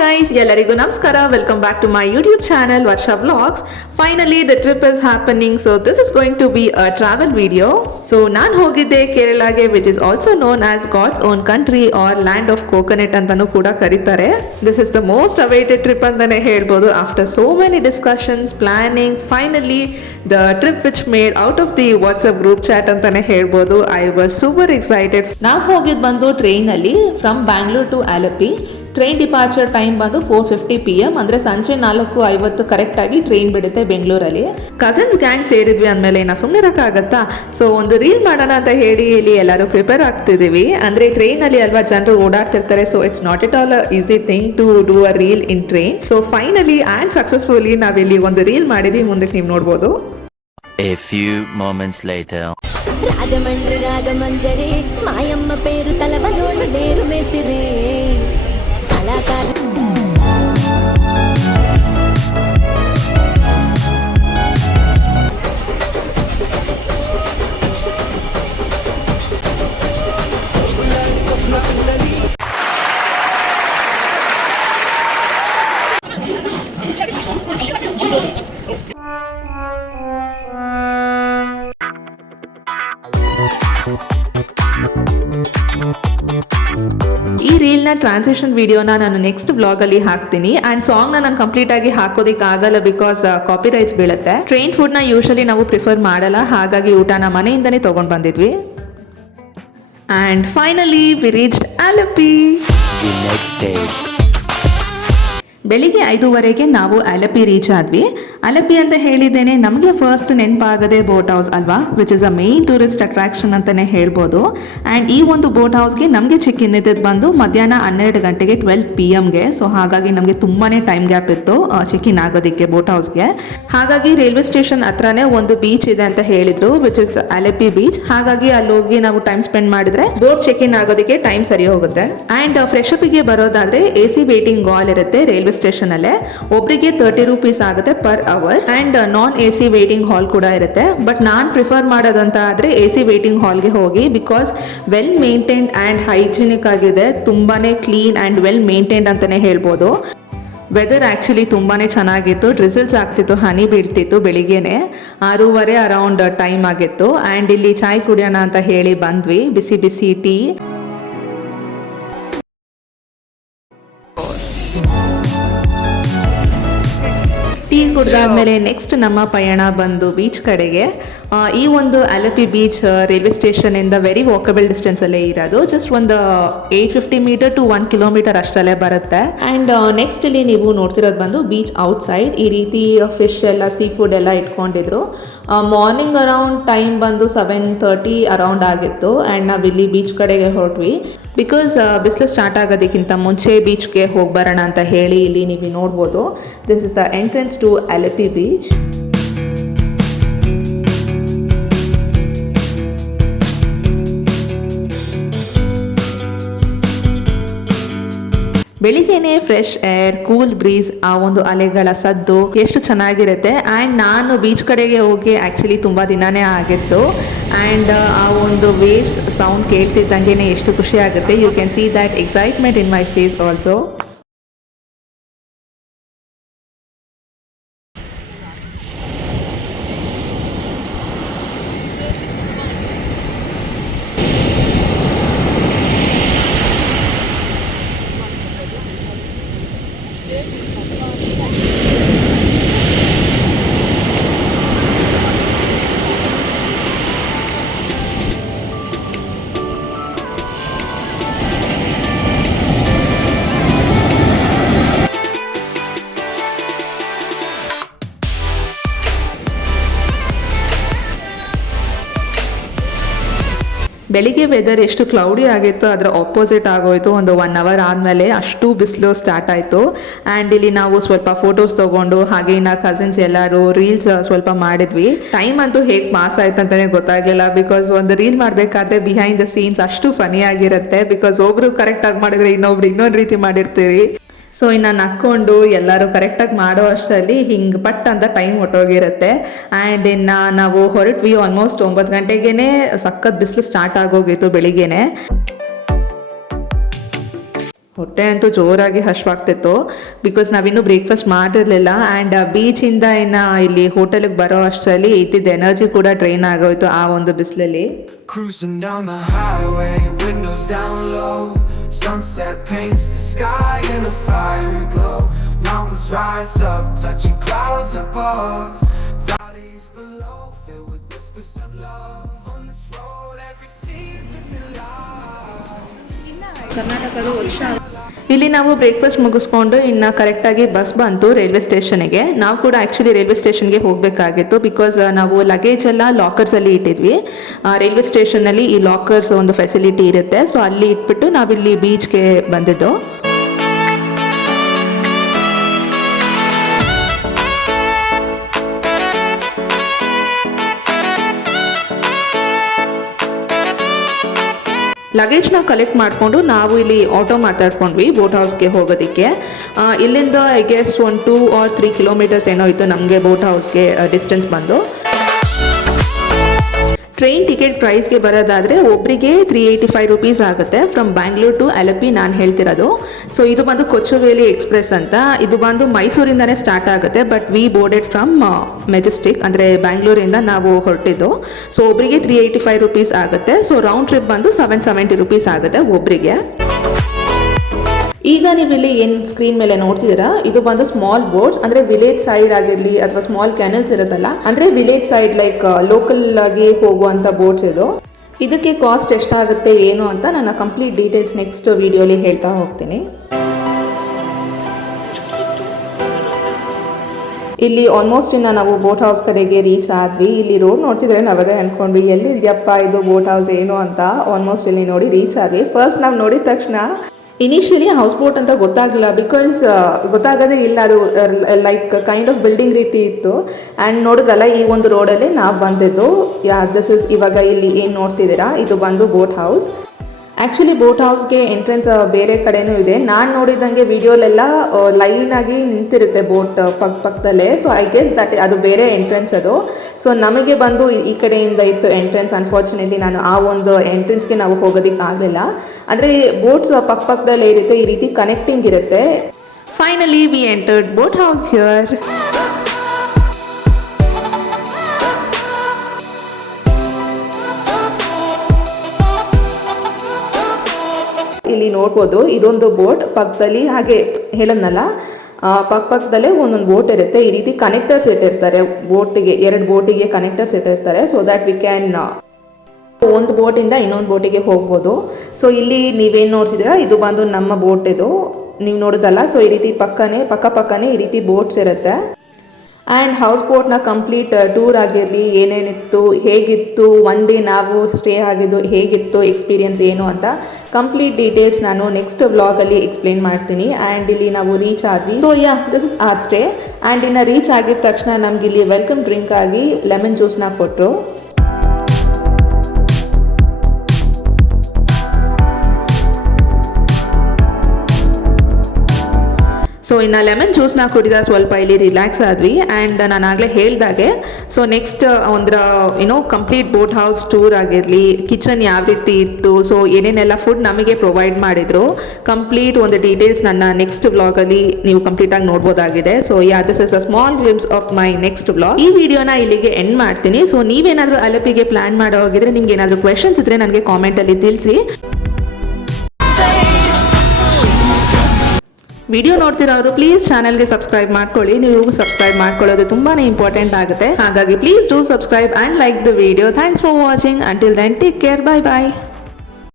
guys, ಎಲ್ಲರಿಗೂ ನಮಸ್ಕಾರ. Welcome back to my YouTube channel Varsha Vlogs. Finally the trip is happening, so this is going to be a travel video. So ನಾನು ಹೋಗಿದ್ದೆ ಕೇರಳಗೆ, which is also known as God's own country or land of coconut ಅಂತಾನೂ ಕೂಡ ಕರೀತಾರೆ. This is the most awaited trip ಅಂತಾನೆ ಹೇಳ್ಬೋದು. After so many discussions, planning, finally the trip which made out of the WhatsApp group chat ಅಂತಾನೆ ಹೇಳ್ಬೋದು. I was super excited. ನಾವು ಹೋಗಿದ್ದು ಬಂದು ಟ್ರೈನ್ ಅಲ್ಲಿ from Bangalore to Alleppey. Train departure time ಬಂದು 4:50 PM, ಅಂದರೆ ಸಂಜೆ 4:50 ಕರೆಕ್ಟಾಗಿ ಟ್ರೈನ್ ಬಿಡುತ್ತೆ ಬೆಂಗಳೂರಲ್ಲಿ. ಕಸಿನ್ಸ್ ಗ್ಯಾಂಗ್ ಸೇರಿದ್ವಿ ಅಂದಮೇಲೆ ನಾ ಸುಮ್ಮನೆ ಇರೋಕ್ಕಾಗತ್ತಾ? ಸೊ ಒಂದು ರೀಲ್ ಮಾಡೋಣ ಅಂತ ಹೇಳಿ ಇಲ್ಲಿ ಎಲ್ಲರೂ ಪ್ರಿಪೇರ್ ಆಗ್ತಿದ್ದೀವಿ. ಅಂದರೆ ಟ್ರೈನಲ್ಲಿ ಅಲ್ವಾ ಜನರು ಓಡಾಡ್ತಿರ್ತಾರೆ, so it's not it all easy thing to do a reel in train. So finally and successfully ನಾವಿಲ್ಲಿ ಒಂದು ರೀಲ್ ಮಾಡಿದ್ವಿ. ಮುಂದಕ್ಕೆ ನೀವು ನೋಡ್ಬೋದು. A few moments later. Rajahmundry Ragamanjari మాయమ్మ పేరు తలవనోడు నేరు మేస్తిరి కళాకారు ಈ ರೀಲ್ನ ಟ್ರಾನ್ಸಿಷನ್ ವಿಡಿಯೋನ ನಾನು ನೆಕ್ಸ್ಟ್ ವ್ಲಾಗಲ್ಲಿ ಹಾಕ್ತೀನಿ. ಆ್ಯಂಡ್ ಸಾಂಗ್ನ ನಾನು ಕಂಪ್ಲೀಟಾಗಿ ಹಾಕೋದಕ್ಕೆ ಆಗಲ್ಲ, ಬಿಕಾಸ್ ಕಾಪಿ ರೈಟ್ಸ್ ಬೀಳುತ್ತೆ. ಟ್ರೈನ್ ಫುಡ್ನ ಯೂಶಲಿ ನಾವು ಪ್ರಿಫರ್ ಮಾಡಲ್ಲ, ಹಾಗಾಗಿ ಊಟನ ಮನೆಯಿಂದನೇ ತೊಗೊಂಡು ಬಂದಿದ್ವಿ. And finally we reached Alleppey. The next day. ಬೆಳಿಗ್ಗೆ 5:30ಗೆ ನಾವು ಆಲಪ್ಪಿ ರೀಚ್ ಆದ್ವಿ. ಆಲಪ್ಪಿ ಅಂತ ಹೇಳಿದ್ದೇನೆ ನಮಗೆ ಫಸ್ಟ್ ನೆನಪಾಗದೆ ಬೋಟ್ ಹೌಸ್ ಅಲ್ವಾ, which is a main tourist attraction ಅಂತಲೇ ಹೇಳ್ಬೋದು. ಆ್ಯಂಡ್ ಈ ಒಂದು ಬೋಟ್ ಹೌಸ್ಗೆ ನಮಗೆ ಚೆಕ್ ಇನ್ ಇದ್ದಿದ್ದು ಬಂದು ಮಧ್ಯಾಹ್ನ 12 ಗಂಟೆಗೆ 12 PM ಸೊ ಹಾಗಾಗಿ ನಮಗೆ ತುಂಬಾ ಟೈಮ್ ಗ್ಯಾಪ್ ಇತ್ತು ಚೆಕ್ ಇನ್ ಆಗೋದಕ್ಕೆ ಬೋಟ್ ಹೌಸ್ಗೆ. ಹಾಗಾಗಿ ರೈಲ್ವೆ ಸ್ಟೇಷನ್ ಹತ್ರನೇ ಒಂದು ಬೀಚ್ ಇದೆ ಅಂತ ಹೇಳಿದ್ರು, ವಿಚ್ ಇಸ್ ಆಲಪ್ಪಿ ಬೀಚ್. ಹಾಗಾಗಿ ಅಲ್ಲಿ ಹೋಗಿ ನಾವು ಟೈಮ್ ಸ್ಪೆಂಡ್ ಮಾಡಿದ್ರೆ ಬೋಟ್ ಚೆಕ್ ಇನ್ ಆಗೋದಕ್ಕೆ ಟೈಮ್ ಸರಿ ಹೋಗುತ್ತೆ. ಆ್ಯಂಡ್ ಫ್ರೆಶ್ ಅಪ್ಗೆ ಬರೋದಾದ್ರೆ AC ವೇಟಿಂಗ್ ಹಾಲ್ ಇರುತ್ತೆ ರೈಲ್ವೆ ಸ್ಟೇಷನ್ ಅಲ್ಲೇ. ಒಬ್ಬರಿಗೆ 30 ರೂಪೀಸ್ ಆಗುತ್ತೆ per hour. And non AC waiting hall ಕೂಡ ಇರುತ್ತೆ. ಬಟ್ ನಾನು ಪ್ರಿಫರ್ ಮಾಡೋದಂತ ಆದ್ರೆ AC ವೇಟಿಂಗ್ ಹಾಲ್ಗೆ ಹೋಗಿ, because well maintained and hygienic ಆಗಿದೆ. ತುಂಬಾನೇ ಕ್ಲೀನ್ ಅಂಡ್ ವೆಲ್ ಮೇಂಟೈನ್ಡ್ ಅಂತಾನೆ ಹೇಳ್ಬೋದು. ವೆದರ್ ಆ್ಯಕ್ಚುಲಿ ತುಂಬಾ ಚೆನ್ನಾಗಿತ್ತು. ಡ್ರಿಸಲ್ಸ್ ಆಗ್ತಿತ್ತು, ಹನಿ ಬೀಳ್ತಿತ್ತು. ಬೆಳಿಗ್ಗೆನೆ 6:30 ಅರೌಂಡ್ ಟೈಮ್ ಆಗಿತ್ತು. ಆ್ಯಂಡ್ ಇಲ್ಲಿ ಚಾಯ್ ಕುಡಿಯೋಣ ಅಂತ ಹೇಳಿ ಬಂದ್ವಿ. ಬಿಸಿ ಬಿಸಿ ಟೀ. ಟೀ ಕುಡಿದಾದ್ಮೇಲೆ ನೆಕ್ಸ್ಟ್ ನಮ್ಮ ಪಯಣ ಬಂದು ಬೀಚ್ ಕಡೆಗೆ. ಈ ಒಂದು ಆಲಪ್ಪಿ ಬೀಚ್ ರೈಲ್ವೆ ಸ್ಟೇಷನಿಂದ ವೆರಿ ವಾಕಬಲ್ ಡಿಸ್ಟೆನ್ಸಲ್ಲೇ ಇರೋದು. ಜಸ್ಟ್ ಒಂದು 850 ಮೀಟರ್ ಟು 1 ಕಿಲೋಮೀಟರ್ ಅಷ್ಟಲ್ಲೇ ಬರುತ್ತೆ. ಆ್ಯಂಡ್ ನೆಕ್ಸ್ಟ್ ಇಲ್ಲಿ ನೀವು ನೋಡ್ತಿರೋದು ಬಂದು ಬೀಚ್ ಔಟ್ಸೈಡ್. ಈ ರೀತಿ ಫಿಶ್ ಎಲ್ಲ ಸೀ ಫುಡ್ ಎಲ್ಲ ಇಟ್ಕೊಂಡಿದ್ರು. ಮಾರ್ನಿಂಗ್ ಅರೌಂಡ್ ಟೈಮ್ ಬಂದು 7:30 ಅರೌಂಡ್ ಆಗಿತ್ತು. ಆ್ಯಂಡ್ ನಾವಿಲ್ಲಿ ಬೀಚ್ ಕಡೆಗೆ ಹೊರಟ್ವಿ, ಬಿಕಾಸ್ ಬಿಸಿಲು ಸ್ಟಾರ್ಟ್ ಆಗೋದಕ್ಕಿಂತ ಮುಂಚೆ ಬೀಚ್ಗೆ ಹೋಗಿ ಬರೋಣ ಅಂತ ಹೇಳಿ. ಇಲ್ಲಿ ನೀವು ನೋಡ್ಬೋದು, this is the entrance to Alleppey beach. ಬೆಳಿಗ್ಗೆನೆ ಫ್ರೆಶ್ ಏರ್, ಕೂಲ್ ಬ್ರೀಸ್, ಆ ಒಂದು ಅಲೆಗಳ ಸದ್ದು ಎಷ್ಟು ಚೆನ್ನಾಗಿರುತ್ತೆ. ಆ್ಯಂಡ್ ನಾನು ಬೀಚ್ ಕಡೆಗೆ ಹೋಗಿ ಆ್ಯಕ್ಚುಲಿ ತುಂಬ ದಿನನೇ ಆಗಿತ್ತು. ಆ್ಯಂಡ್ ಆ ಒಂದು ವೇವ್ಸ್ ಸೌಂಡ್ ಕೇಳ್ತಿದ್ದಂಗೆ ಎಷ್ಟು ಖುಷಿ ಆಗುತ್ತೆ. You can see that excitement in my face also. ಬೆಳಿಗ್ಗೆ ವೆದರ್ ಎಷ್ಟು ಕ್ಲೌಡಿ ಆಗಿತ್ತು, ಅದರ ಆಪೋಸಿಟ್ ಆಗೋಯ್ತು. ಒಂದು 1 ಅವರ್ ಆದಮೇಲೆ ಅಷ್ಟು ಬಿಸಿಲು ಸ್ಟಾರ್ಟ್ ಆಯಿತು. ಆ್ಯಂಡ್ ಇಲ್ಲಿ ನಾವು ಸ್ವಲ್ಪ ಫೋಟೋಸ್ ತೊಗೊಂಡು, ಹಾಗೆ ಇನ್ನು ಕಸಿನ್ಸ್ ಎಲ್ಲರೂ ರೀಲ್ಸ್ ಸ್ವಲ್ಪ ಮಾಡಿದ್ವಿ. ಟೈಮ್ ಅಂತೂ ಹೇಗೆ ಪಾಸ್ ಆಯ್ತು ಅಂತಲೇ ಗೊತ್ತಾಗಲಿಲ್ಲ, ಬಿಕಾಸ್ ಒಂದು ರೀಲ್ ಮಾಡಬೇಕಾದ್ರೆ ಬಿಹೈಂಡ್ ದ ಸೀನ್ಸ್ ಅಷ್ಟು ಫನಿ ಆಗಿರುತ್ತೆ. ಬಿಕಾಸ್ ಒಬ್ರು ಕರೆಕ್ಟಾಗಿ ಮಾಡಿದ್ರೆ ಇನ್ನೊಬ್ರು ಇನ್ನೊಂದು ರೀತಿ ಮಾಡಿರ್ತೀರಿ. ಸೊ ಇನ್ನು ನಕ್ಕೊಂಡು ಎಲ್ಲರೂ ಕರೆಕ್ಟಾಗಿ ಮಾಡೋ ಅಷ್ಟರಲ್ಲಿ ಹಿಂಗೆ ಪಟ್ ಅಂತ ಟೈಮ್ ಹೊಟ್ಟೋಗಿರುತ್ತೆ. ಆ್ಯಂಡ್ ಇನ್ನು ನಾವು ಹೊರಟ್ವಿ ಆಲ್ಮೋಸ್ಟ್ 9 ಗಂಟೆಗೇ ಸಖತ್ ಬಿಸಿಲು ಸ್ಟಾರ್ಟ್ ಆಗೋಗಿತ್ತು ಬೆಳಿಗ್ಗೆನೆ. ಹೊಟ್ಟೆ ಅಂತೂ ಜೋರಾಗಿ ಹಶ್ವಾಗ್ತಿತ್ತು ಬಿಕಾಸ್ ನಾವಿನ್ನೂ ಬ್ರೇಕ್ಫಾಸ್ಟ್ ಮಾಡಿರಲಿಲ್ಲ ಆ್ಯಂಡ್ ಬೀಚಿಂದ ಇನ್ನು ಇಲ್ಲಿ ಹೋಟೆಲಿಗೆ ಬರೋ ಅಷ್ಟರಲ್ಲಿ ಇದ್ದಿದ್ದು ಎನರ್ಜಿ ಕೂಡ ಡ್ರೈನ್ ಆಗೋಯ್ತು ಆ ಒಂದು ಬಿಸಿಲಲ್ಲಿ. Cruising down the highway, windows down low. Sunset paints the sky in a fiery glow. Mountains rise up, touching clouds above. Valleys below, filled with whispers of love. On this road, every scene's a delight. ಕರ್ನಾಟಕದ ವರ್ಷ ಇಲ್ಲಿ ನಾವು breakfast ಮುಗಿಸ್ಕೊಂಡು ಇನ್ನು ಕರೆಕ್ಟಾಗಿ bus ಬಂತು railway ಸ್ಟೇಷನ್ಗೆ. ನಾವು ಕೂಡ ಆ್ಯಕ್ಚುಲಿ ರೈಲ್ವೆ ಸ್ಟೇಷನ್ಗೆ ಹೋಗಬೇಕಾಗಿತ್ತು ಬಿಕಾಸ್ ನಾವು ಲಗೇಜ್ ಎಲ್ಲ ಲಾಕರ್ಸಲ್ಲಿ ಇಟ್ಟಿದ್ವಿ. ರೈಲ್ವೆ ಸ್ಟೇಷನ್ನಲ್ಲಿ ಈ ಲಾಕರ್ಸ್ ಒಂದು ಫೆಸಿಲಿಟಿ ಇರುತ್ತೆ, ಸೊ ಅಲ್ಲಿ ಇಟ್ಬಿಟ್ಟು ನಾವಿಲ್ಲಿ ಬೀಚ್ಗೆ ಬಂದಿದ್ದು. ಲಗೇಜ್ನ ಕಲೆಕ್ಟ್ ಮಾಡಿಕೊಂಡು ನಾವು ಇಲ್ಲಿ ಆಟೋ ಮಾತಾಡ್ಕೊಂಡ್ವಿ ಬೋಟ್ ಹೌಸ್ಗೆ ಹೋಗೋದಕ್ಕೆ. ಇಲ್ಲಿಂದ ಐ ಗೆಸ್ 2 or 3 ಕಿಲೋಮೀಟರ್ಸ್ ಏನೋ ಇತ್ತು ನಮಗೆ ಬೋಟ್ ಹೌಸ್ಗೆ ಡಿಸ್ಟೆನ್ಸ್ ಬಂದು. ಟ್ರೈನ್ ಟಿಕೆಟ್ ಪ್ರೈಸ್ಗೆ ಬರೋದಾದರೆ ಒಬ್ಬರಿಗೆ 385 ರುಪೀಸ್ ಆಗುತ್ತೆ ಫ್ರಮ್ ಬ್ಯಾಂಗ್ಳೂರ್ ಟು ಅಲಪಿ ನಾನು ಹೇಳ್ತಿರೋದು. ಸೊ ಇದು ಬಂದು ಕೊಚ್ಚುವೇಲಿ ಎಕ್ಸ್ಪ್ರೆಸ್ ಅಂತ. ಇದು ಬಂದು ಮೈಸೂರಿಂದನೇ ಸ್ಟಾರ್ಟ್ ಆಗುತ್ತೆ, but we boarded from Majestic, ಅಂದರೆ ಬ್ಯಾಂಗ್ಳೂರಿಂದ ನಾವು ಹೊರಟಿದ್ದು. ಸೊ ಒಬ್ಬರಿಗೆ 385 ರುಪೀಸ್ ಆಗುತ್ತೆ. ಸೊ ರೌಂಡ್ ಟ್ರಿಪ್ ಬಂದು 770 ರುಪೀಸ್ ಆಗುತ್ತೆ ಒಬ್ಬರಿಗೆ. ಈಗ ನೀವು ಇಲ್ಲಿ ಏನು ಸ್ಕ್ರೀನ್ ಮೇಲೆ ನೋಡ್ತಿದ್ದೀರಾ ಇದು ಬಂದು ಸ್ಮಾಲ್ ಬೋಟ್ಸ್, ಅಂದರೆ ವಿಲೇಜ್ ಸೈಡ್ ಆಗಿರಲಿ ಅಥವಾ ಸ್ಮಾಲ್ ಕ್ಯಾನಲ್ಸ್ ಇರುತ್ತಲ್ಲ, ಅಂದರೆ ವಿಲೇಜ್ ಸೈಡ್ ಲೈಕ್ ಲೋಕಲ್ ಆಗಿ ಹೋಗುವಂಥ ಬೋಟ್ಸ್ ಇದು. ಇದಕ್ಕೆ ಕಾಸ್ಟ್ ಎಷ್ಟಾಗುತ್ತೆ ಏನು ಅಂತ ನಾನು ಕಂಪ್ಲೀಟ್ ಡೀಟೇಲ್ಸ್ ನೆಕ್ಸ್ಟ್ ವಿಡಿಯೋಲಿ ಹೇಳ್ತಾ ಹೋಗ್ತೀನಿ. ಇಲ್ಲಿ ಆಲ್ಮೋಸ್ಟ್ ಇನ್ನು ನಾವು ಬೋಟ್ ಹೌಸ್ ಕಡೆಗೆ ರೀಚ್ ಆದ್ವಿ. ಇಲ್ಲಿ ರೋಡ್ ನೋಡ್ತಿದ್ರೆ ನಾವು ಅದೇ ಅಂದ್ಕೊಂಡ್ವಿ ಎಲ್ಲಿ ಇದೆಯಪ್ಪ ಇದು ಬೋಟ್ ಹೌಸ್ ಏನು ಅಂತ. ಆಲ್ಮೋಸ್ಟ್ ಇಲ್ಲಿ ನೋಡಿ ರೀಚ್ ಆದ್ವಿ. ಫಸ್ಟ್ ನಾವು ನೋಡಿದ ತಕ್ಷಣ ಇನಿಷಿಯಲಿ ಹೌಸ್ ಬೋಟ್ ಅಂತ ಗೊತ್ತಾಗಲಿಲ್ಲ ಬಿಕಾಸ್ ಗೊತ್ತಾಗೋದೇ ಇಲ್ಲ, ಅದು ಲೈಕ್ ಕೈಂಡ್ ಆಫ್ ಬಿಲ್ಡಿಂಗ್ ರೀತಿ ಇತ್ತು. ಆ್ಯಂಡ್ ನೋಡಿದ್ರಲ್ಲ ಈ ಒಂದು ರೋಡಲ್ಲಿ ನಾವು ಬಂದಿದ್ದು. ದಿಸ್ ಇಸ್ ಇವಾಗ ಇಲ್ಲಿ ಏನು ನೋಡ್ತಿದ್ದೀರಾ ಇದು ಬಂದು ಬೋಟ್ ಹೌಸ್. ಆ್ಯಕ್ಚುಲಿ ಬೋಟ್ ಹೌಸ್ಗೆ ಎಂಟ್ರೆನ್ಸ್ ಬೇರೆ ಕಡೆನೂ ಇದೆ. ನಾನು ನೋಡಿದಂಗೆ ವಿಡಿಯೋಲೆಲ್ಲ ಲೈನಾಗಿ ನಿಂತಿರುತ್ತೆ ಬೋಟ್ ಪಕ್ಕದಲ್ಲೇ. ಸೊ ಐ ಗೆಸ್ ದಟ್ ಅದು ಬೇರೆ ಎಂಟ್ರೆನ್ಸ್ ಅದು. ಸೊ ನಮಗೆ ಬಂದು ಈ ಕಡೆಯಿಂದ ಇತ್ತು ಎಂಟ್ರೆನ್ಸ್. ಅನ್ಫಾರ್ಚುನೇಟ್ಲಿ ನಾನು ಆ ಒಂದು ಎಂಟ್ರೆನ್ಸ್ಗೆ ನಾವು ಹೋಗೋದಕ್ಕೆ ಆಗಲಿಲ್ಲ. ಅಂದರೆ ಬೋಟ್ಸ್ ಪಕ್ಕದಲ್ಲೇ ಇರುತ್ತೆ, ಈ ರೀತಿ ಕನೆಕ್ಟಿಂಗ್ ಇರುತ್ತೆ. Finally we entered boat house here. ಇಲ್ಲಿ ನೋಡ್ಬೋದು ಇದೊಂದು ಬೋಟ್ ಪಕ್ಕದಲ್ಲಿ, ಹಾಗೆ ಹೇಳದ್ನಲ್ಲ ಪಕ್ಕದಲ್ಲೇ ಒಂದೊಂದು ಬೋಟ್ ಇರುತ್ತೆ. ಈ ರೀತಿ ಕನೆಕ್ಟರ್ಸ್ ಇಟ್ಟಿರ್ತಾರೆ ಬೋಟಿಗೆ, 2 ಬೋಟಿಗೆ ಕನೆಕ್ಟರ್ಸ್ ಇಟ್ಟಿರ್ತಾರೆ. ಸೊ ದ್ಯಾಟ್ ವಿ ಕ್ಯಾನ್ ಒಂದು ಬೋಟಿಂದ ಇನ್ನೊಂದು ಬೋಟಿಗೆ ಹೋಗ್ಬೋದು. ಸೊ ಇಲ್ಲಿ ನೀವೇನು ನೋಡ್ತಿದ್ದೀರಾ ಇದು ಬಂದು ನಮ್ಮ ಬೋಟ್ ಇದು, ನೀವು ನೋಡಿದ್ರಲ್ಲ. ಸೊ ಈ ರೀತಿ ಪಕ್ಕನೇ ಈ ರೀತಿ ಬೋಟ್ಸ್ ಇರುತ್ತೆ. ಆ್ಯಂಡ್ ಹೌಸ್ ಬೋಟ್ನ ಕಂಪ್ಲೀಟ್ ಟೂರ್ ಆಗಿರಲಿ, ಏನೇನಿತ್ತು, ಹೇಗಿತ್ತು, ಒನ್ ಡೇ ನಾವು ಸ್ಟೇ ಆಗಿದ್ದು ಹೇಗಿತ್ತು, ಎಕ್ಸ್ಪೀರಿಯನ್ಸ್ ಏನು ಅಂತ ಕಂಪ್ಲೀಟ್ ಡೀಟೇಲ್ಸ್ ನಾನು ನೆಕ್ಸ್ಟ್ ವ್ಲಾಗಲ್ಲಿ ಎಕ್ಸ್ಪ್ಲೇನ್ ಮಾಡ್ತೀನಿ. ಆ್ಯಂಡ್ ಇಲ್ಲಿ ನಾವು ರೀಚ್ ಆದ್ವಿ. So this is our stay. And ಇನ್ನು ರೀಚ್ ಆಗಿದ ತಕ್ಷಣ ನಮ್ಗೆ ಇಲ್ಲಿ ವೆಲ್ಕಮ್ ಡ್ರಿಂಕ್ ಆಗಿ ಲೆಮನ್ ಜ್ಯೂಸ್ನ ಕೊಟ್ಟರು. ಸೊ ಇನ್ನು ಲೆಮನ್ ಜ್ಯೂಸ್ನ ಕುಡಿದ ಸ್ವಲ್ಪ ಇಲ್ಲಿ ರಿಲ್ಯಾಕ್ಸ್ ಆದ್ವಿ. ಆ್ಯಂಡ್ ನಾನು ಆಗಲೇ ಹೇಳ್ದಾಗೆ so next complete boat house tour ಆಗಿರಲಿ, ಕಿಚನ್ ಯಾವ ರೀತಿ ಇತ್ತು, ಸೊ ಏನೇನೆಲ್ಲ ಫುಡ್ ನಮಗೆ ಪ್ರೊವೈಡ್ ಮಾಡಿದ್ರು, ಕಂಪ್ಲೀಟ್ ಒಂದು ಡೀಟೇಲ್ಸ್ ನನ್ನ ನೆಕ್ಸ್ಟ್ ವ್ಲಾಗಲ್ಲಿ ನೀವು ಕಂಪ್ಲೀಟಾಗಿ ನೋಡ್ಬೋದಾಗಿದೆ. So this is a small glimpse of my next vlog. ಈ ವಿಡಿಯೋನ ಇಲ್ಲಿಗೆ ಎಂಡ್ ಮಾಡ್ತೀನಿ. ಸೊ ನೀವೇನಾದರೂ ಅಲಪಿಗೆ ಪ್ಲಾನ್ ಮಾಡೋ ಹೋಗಿದ್ರೆ ನಿಮ್ಗೆ ಏನಾದರೂ ಕ್ವೆಶನ್ಸ್ ಇದ್ರೆ ನನಗೆ ಕಾಮೆಂಟಲ್ಲಿ ತಿಳಿಸಿ. ವಿಡಿಯೋ ನೋಡ್ತಿರೋರು ಪ್ಲೀಸ್ ಚಾನಲ್ಗೆ ಸಬ್ಸ್ಕ್ರೈಬ್ ಮಾಡ್ಕೊಳ್ಳಿ. ನೀವು ಸಬ್ಸ್ಕ್ರೈಬ್ ಮಾಡ್ಕೊಳ್ಳೋದು ತುಂಬಾ ಇಂಪಾರ್ಟೆಂಟ್ ಆಗುತ್ತೆ. ಹಾಗಾಗಿ please do subscribe and like the video. Thanks for watching. Until then take care. Bye bye.